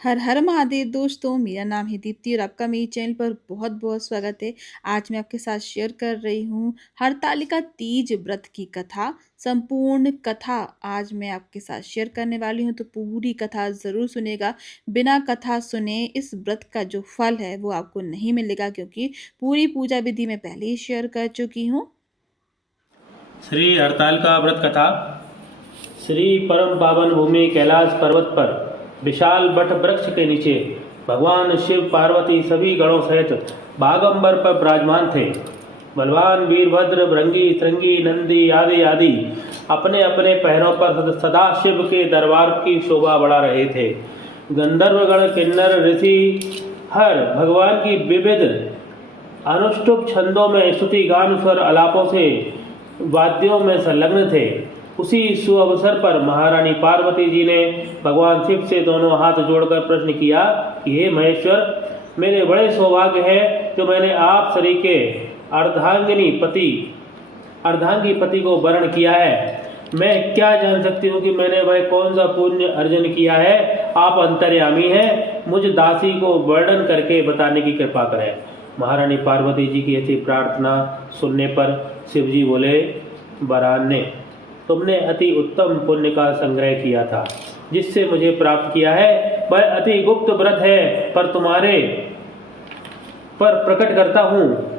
हर हर महादेव दोस्तों, मेरा नाम है दीप्ति और आपका मेरे चैनल पर बहुत बहुत स्वागत है। आज मैं आपके साथ शेयर कर रही हूँ हरतालिका तीज व्रत की कथा। संपूर्ण कथा आज मैं आपके साथ शेयर करने वाली हूँ, तो पूरी कथा ज़रूर सुनेगा। बिना कथा सुने इस व्रत का जो फल है वो आपको नहीं मिलेगा, क्योंकि पूरी पूजा विधि मैं पहले ही शेयर कर चुकी हूँ। श्री हरतालिका व्रत कथा। श्री परम पावन भूमि कैलाश पर्वत पर विशाल बट वृक्ष के नीचे भगवान शिव पार्वती सभी गणों सहित बागंबर पर विराजमान थे। बलवान वीरभद्र, भृंगी, श्रृंगी, नंदी आदि आदि अपने अपने पैरों पर सदा शिव के दरबार की शोभा बढ़ा रहे थे। गंधर्वगण, किन्नर, ऋषि हर भगवान की विविध अनुष्टुप छंदों में स्तुति गान स्वर आलापों से वाद्यों में संलग्न थे। उसी सुअवसर पर महारानी पार्वती जी ने भगवान शिव से दोनों हाथ जोड़कर प्रश्न किया कि हे महेश्वर, मेरे बड़े सौभाग्य है जो मैंने आप सरीके अर्धांगी पति को वरण किया है। मैं क्या जान सकती हूँ कि मैंने वह कौन सा पुण्य अर्जन किया है? आप अंतर्यामी हैं, मुझ दासी को वर्णन करके बताने की कृपा करें। महारानी पार्वती जी की ऐसी प्रार्थना सुनने पर शिवजी बोले, वरान्य, तुमने अति उत्तम पुण्य का संग्रह किया था, जिससे मुझे प्राप्त किया है वह अति गुप्त व्रत है, पर तुम्हारे पर प्रकट करता हूँ।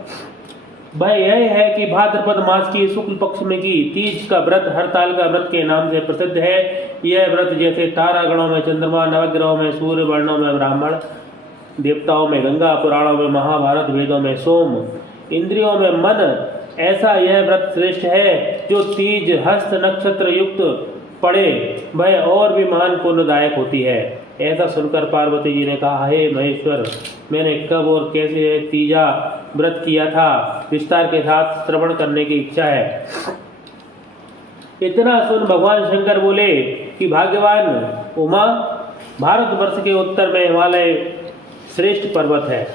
वह यह है कि भाद्रपद मास की शुक्ल पक्ष में की तीज का व्रत हरतालिका व्रत के नाम से प्रसिद्ध है। यह व्रत जैसे तारागणों में चंद्रमा, नवग्रहों में सूर्य, वर्णों में ब्राह्मण, देवताओं में गंगा, पुराणों में महाभारत, वेदों में सोम, इंद्रियों में मन, ऐसा यह व्रत श्रेष्ठ है। जो तीज हस्त नक्षत्र युक्त पड़े वह और भी महान पुण्यदायक होती है। ऐसा सुनकर पार्वती जी ने कहा, हे महेश्वर, मैंने कब और कैसे तीजा व्रत किया था, विस्तार के साथ श्रवण करने की इच्छा है। इतना सुन भगवान शंकर बोले कि भाग्यवान उमा, भारतवर्ष के उत्तर में हिमालय श्रेष्ठ पर्वत है,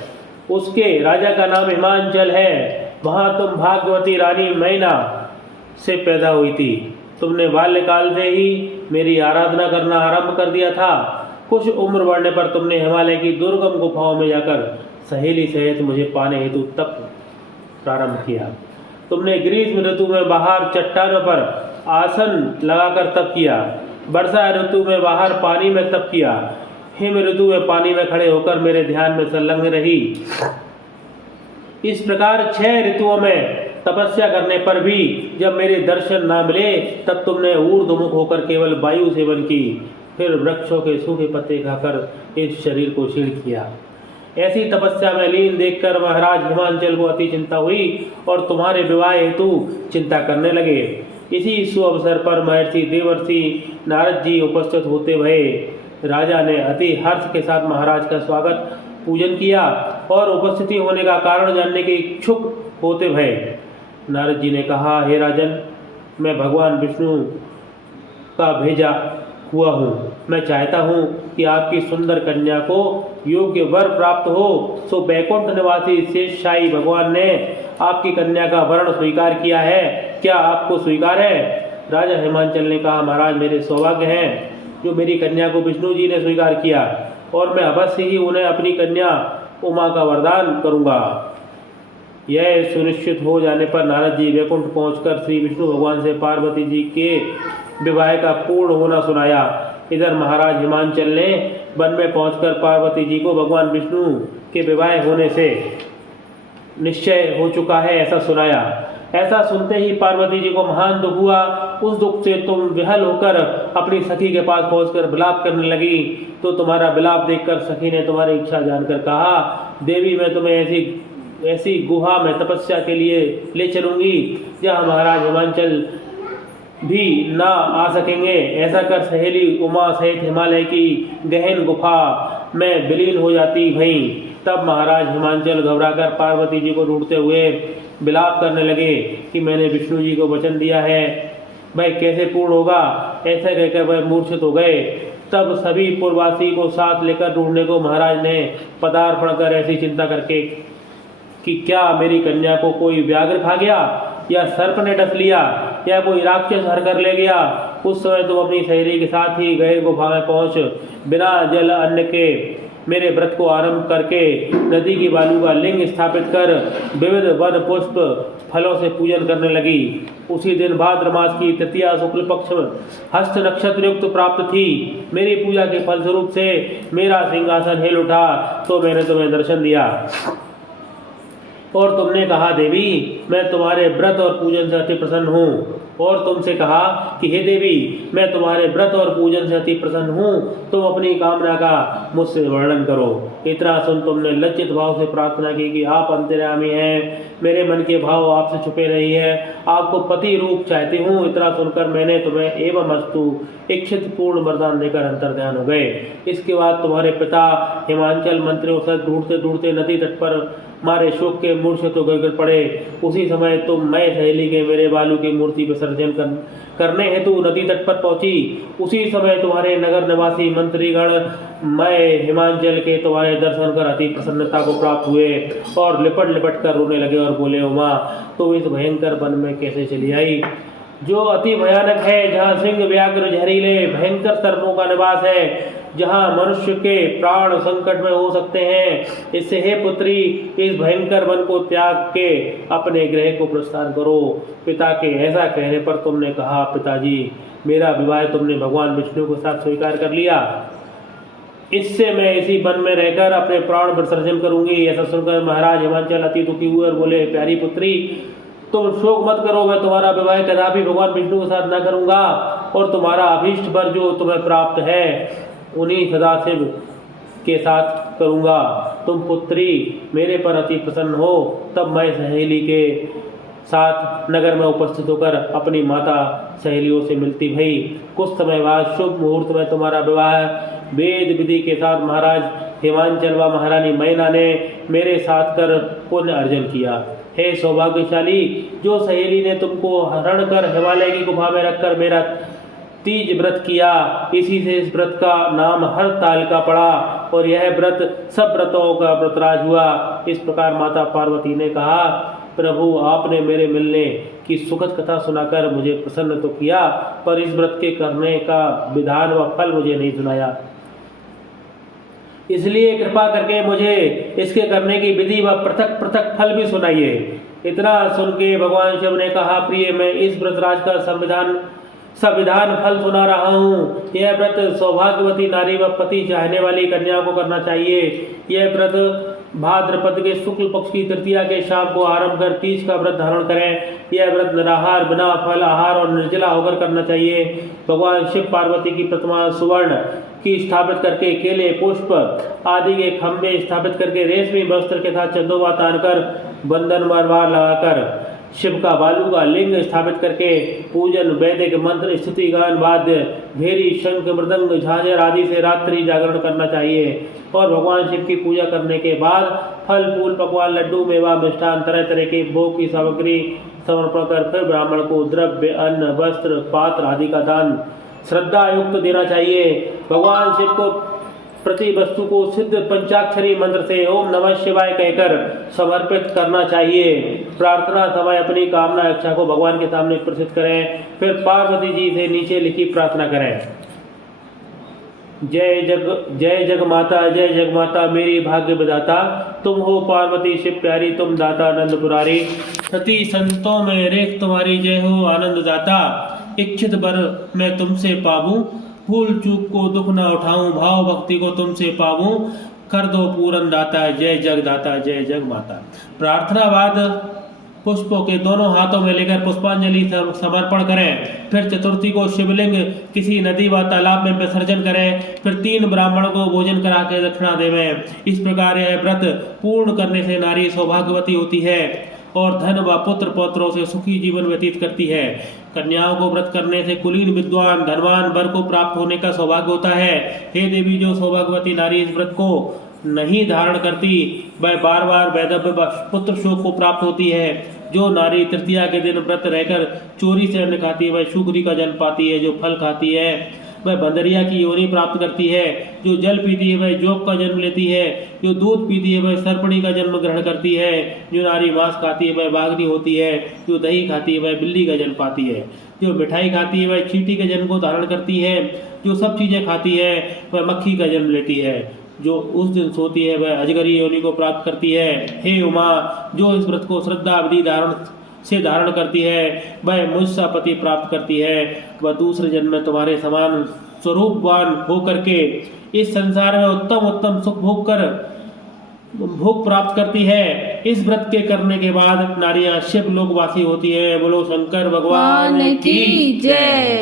उसके राजा का नाम हिमांचल है। वहाँ तुम भाग्यवती रानी मैना से पैदा हुई थी। तुमने बाल्यकाल से ही मेरी आराधना करना आरंभ कर दिया था। कुछ उम्र बढ़ने पर तुमने हिमालय की दुर्गम गुफाओं में जाकर सहेली सहित मुझे पाने हेतु तप प्रारंभ किया। तुमने ग्रीष्म ऋतु में बाहर चट्टानों पर आसन लगाकर तप किया, वर्षा ऋतु में बाहर पानी में तप किया, हिम ऋतु में पानी में खड़े होकर मेरे ध्यान में संलग्न रही। इस प्रकार 6 ऋतुओं में तपस्या करने पर भी जब मेरे दर्शन न मिले, तब तुमने ऊर्ध्वमुख होकर केवल वायु सेवन की, फिर वृक्षों के सूखे पत्ते खाकर इस शरीर को क्षीण किया। ऐसी तपस्या में लीन देखकर महाराज हिमांचल को अति चिंता हुई और तुम्हारे विवाह हेतु चिंता करने लगे। इसी सुअवसर पर महर्षि देवर्षि नारद जी उपस्थित होते भये राजा ने अति हर्ष के साथ महाराज का स्वागत पूजन किया और उपस्थिति होने का कारण जानने के इच्छुक होते भये। नारद जी ने कहा, हे राजन, मैं भगवान विष्णु का भेजा हुआ हूँ। मैं चाहता हूँ कि आपकी सुंदर कन्या को योग्य वर प्राप्त हो। सो बैकुंठ निवासी शेषशाही भगवान ने आपकी कन्या का वरण स्वीकार किया है। क्या आपको स्वीकार है? राजा हिमांचल ने कहा, महाराज, मेरे सौभाग्य हैं जो मेरी कन्या को विष्णु जी ने स्वीकार किया, और मैं अवश्य ही उन्हें अपनी कन्या उमा का वरदान करूंगा। यह सुनिश्चित हो जाने पर नारद जी वैकुंठ पहुंचकर श्री विष्णु भगवान से पार्वती जी के विवाह का पूर्ण होना सुनाया। इधर महाराज हिमांचल ने वन में पहुंचकर पार्वती जी को भगवान विष्णु के विवाह होने से निश्चय हो चुका है ऐसा सुनाया। ऐसा सुनते ही पार्वती जी को महान दुख हुआ। उस दुख से तुम विहल होकर अपनी सखी के पास पहुंचकर विलाप करने लगी। तो तुम्हारा विलाप देखकर सखी ने तुम्हारी इच्छा जानकर कहा, देवी, मैं तुम्हें ऐसी गुहा में तपस्या के लिए ले चलूंगी जहाँ महाराज हिमांचल भी ना आ सकेंगे। ऐसा कर सहेली उमा सहित हिमालय की गहन गुफा में विलीन हो जाती भई। तब महाराज हिमांचल घबराकर पार्वती जी को ढूंढते हुए विलाप करने लगे कि मैंने विष्णु जी को वचन दिया है, वह कैसे पूर्ण होगा? ऐसा कहकर वह मूर्छित हो गए। तब सभी पुरवासी को साथ लेकर ढूंढने को महाराज ने पदार्पण कर ऐसी चिंता करके कि क्या मेरी कन्या को कोई व्याघ्र खा गया, या सर्प ने डस लिया, या कोई राक्षस हर कर ले गया, उस समय तुम अपनी सहेली के साथ ही गए गुफा में पहुंच बिना जल अन्न के मेरे व्रत को आरंभ करके नदी की बालू का लिंग स्थापित कर विविध वन पुष्प फलों से पूजन करने लगी। उसी दिन भाद्र मास की तृतीया शुक्ल पक्ष हस्त नक्षत्र युक्त प्राप्त थी। मेरी पूजा के फलस्वरूप से मेरा सिंहासन हिल उठा तो मैंने तुम्हें दर्शन दिया और तुमने कहा, देवी मैं तुम्हारे व्रत और पूजन से अति प्रसन्न हूँ। और तुमसे कहा कि हे देवी मैं तुम्हारे व्रत और पूजन से अति प्रसन्न हूँ, तुम अपनी कामना का मुझसे वर्णन करो। इतना सुन तुमने लज्जित भाव से प्रार्थना की कि आप अंतर्यामी हैं, मेरे मन के भाव आपसे छुपे रही है, आपको पति रूप चाहती हूँ। इतना सुनकर मैंने तुम्हें एवं अस्तु इच्छित पूर्ण वरदान देकर अंतर्ध्यान हो गए। इसके बाद तुम्हारे पिता हिमांचल मंत्रियों से ढूंढते ढूंढते नदी तट पर मारे शोक के मूर्छित तो गिर पड़े। उसी समय तुम मैं सहेली के मेरे बालू की मूर्ति विसर्जन करने हेतु नदी तट पर पहुंची। उसी समय तुम्हारे नगर निवासी मंत्रीगण मैं हिमांचल के तुम्हारे दर्शन कर अति प्रसन्नता को प्राप्त हुए और लिपट लिपट कर रोने लगे और बोले, उमा तुम इस भयंकर वन में कैसे चली आई जो अति भयानक है, जहाँ सिंह व्याघ्र जहरीले भयंकर सर्पों का निवास है, जहाँ मनुष्य के प्राण संकट में हो सकते हैं। इससे हे पुत्री इस भयंकर वन को त्याग के अपने गृह को प्रस्थान करो। पिता के ऐसा कहने पर तुमने कहा, पिताजी मेरा विवाह तुमने भगवान विष्णु के साथ स्वीकार कर लिया, इससे मैं इसी वन में रहकर अपने प्राण विसर्जन करूंगी। ऐसा सुनकर महाराज हिमांचल अति दुखी हुए और बोले, प्यारी पुत्री तुम शोक मत करो, मैं तुम्हारा विवाह कदापि भगवान विष्णु के साथ न करूंगा और तुम्हारा अभीष्ट वर जो तुम्हें प्राप्त है उन्हीं सदाशिव के साथ करूंगा। तुम पुत्री मेरे पर अति प्रसन्न हो। तब मैं सहेली के साथ नगर में उपस्थित होकर अपनी माता सहेलियों से मिलती भई। कुछ समय बाद शुभ मुहूर्त में तुम्हारा विवाह वेद विधि के साथ महाराज हिमांचल व महारानी मैना ने मेरे साथ कर पुण्य अर्जन किया। हे सौभाग्यशाली, जो सहेली ने तुमको हरण कर हिमालय की गुफा में रखकर मेरा तीज व्रत किया, इसी से इस व्रत का नाम हरतालिका पड़ा और यह व्रत सब व्रतों का व्रतराज हुआ। इस प्रकार माता पार्वती ने कहा, प्रभु आपने मेरे मिलने की सुखद कथा सुनाकर मुझे प्रसन्न तो किया, पर इस व्रत के करने का विधान व फल मुझे नहीं सुनाया, इसलिए कृपा करके मुझे इसके करने की विधि व पृथक पृथक फल भी सुनाइए। इतना सुन के भगवान शिव ने कहा, प्रिय मैं इस व्रतराज का संविधान फल सुना रहा हूँ। यह व्रत सौभाग्यवती नारी व पति चाहने वाली कन्या को करना चाहिए। यह व्रत भाद्रपद के शुक्ल पक्ष की तृतीया के शाम को आरंभ कर तीज का व्रत धारण करें। यह व्रत निराहार बिना फल आहार और निर्जला होकर करना चाहिए। भगवान शिव पार्वती की प्रतिमा सुवर्ण की स्थापित करके केले पुष्प आदि के खंभे स्थापित करके रेशमी वस्त्र के साथ चंदोबा तानकर बंधन मरवार लगाकर शिव का बालू का लिंग स्थापित करके पूजन वैदिक मंत्र स्तुति गान वाद्य भेरी शंख मृदंग झांझर आदि से रात्रि जागरण करना चाहिए और भगवान शिव की पूजा करने के बाद फल फूल पकवान लड्डू मेवा मिष्ठान तरह तरह के भोग की सामग्री समर्पण कर फिर ब्राह्मण को द्रव्य अन्न वस्त्र पात्र आदि का दान श्रद्धा युक्त देना चाहिए। भगवान शिव को प्रति वस्तु को सिद्ध पंचाक्षरी मंत्र से ओम नमः शिवाय कहकर समर्पित करना चाहिए। प्रार्थना समय अपनी कामना इच्छा को भगवान के सामने प्रसिद्ध करें। फिर पार्वती जी से नीचे लिखी प्रार्थना करें, जय जग माता मेरी भाग्य विधाता, तुम हो पार्वती शिव प्यारी, तुम दाता आनंद पुरारी, सती संतों में रेख तुम्हारी जय हो आनंद दाता। इच्छित वर मैं तुमसे पाऊं, भूल चूक को दुख न उठाऊं, भाव भक्ति को तुमसे पाऊं, कर दो पूरन दाता, जय जग माता। प्रार्थना बाद पुष्पों के दोनों हाथों में लेकर पुष्पांजलि समर्पण करें। फिर चतुर्थी को शिवलिंग किसी नदी व तालाब में विसर्जन करें। फिर 3 ब्राह्मण को भोजन करा के दक्षिणा देवें। इस प्रकार यह व्रत पूर्ण करने से नारी सौभाग्यवती होती है और धन व पुत्र पौत्रों से सुखी जीवन व्यतीत करती है। कन्याओं को व्रत करने से कुलीन विद्वान धनवान वर को प्राप्त होने का सौभाग्य होता है। हे देवी, जो सौभाग्यवती नारी इस व्रत को नहीं धारण करती वह बार बार वैधव्य व पुत्र शोक को प्राप्त होती है। जो नारी तृतीया के दिन व्रत रहकर चोरी से अन्न खाती है वह शुक्री का जन्म पाती है। जो फल खाती है वह बंदरिया की योनि प्राप्त करती है। जो जल पीती है वह जोग का जन्म लेती है। जो दूध पीती है वह सर्पणी का जन्म ग्रहण करती है। जो नारी मांस खाती है वह बाघनी होती है। जो दही खाती है वह बिल्ली का जन्म पाती है। जो मिठाई खाती है वह चींटी के जन्म को धारण करती है। जो सब चीजें खाती है वह मक्खी का जन्म लेती है। जो उस दिन सोती है वह अजगरी योनि को प्राप्त करती है। हे उमा, जो इस व्रत को श्रद्धा विधि धारण करती है वह मुझसा पति प्राप्त करती है। वह दूसरे जन्म में तुम्हारे समान स्वरूपवान होकर के इस संसार में उत्तम उत्तम सुख भोग प्राप्त करती है। इस व्रत के करने के बाद नारियां शिव लोकवासी होती है। बोलो शंकर भगवान की जय।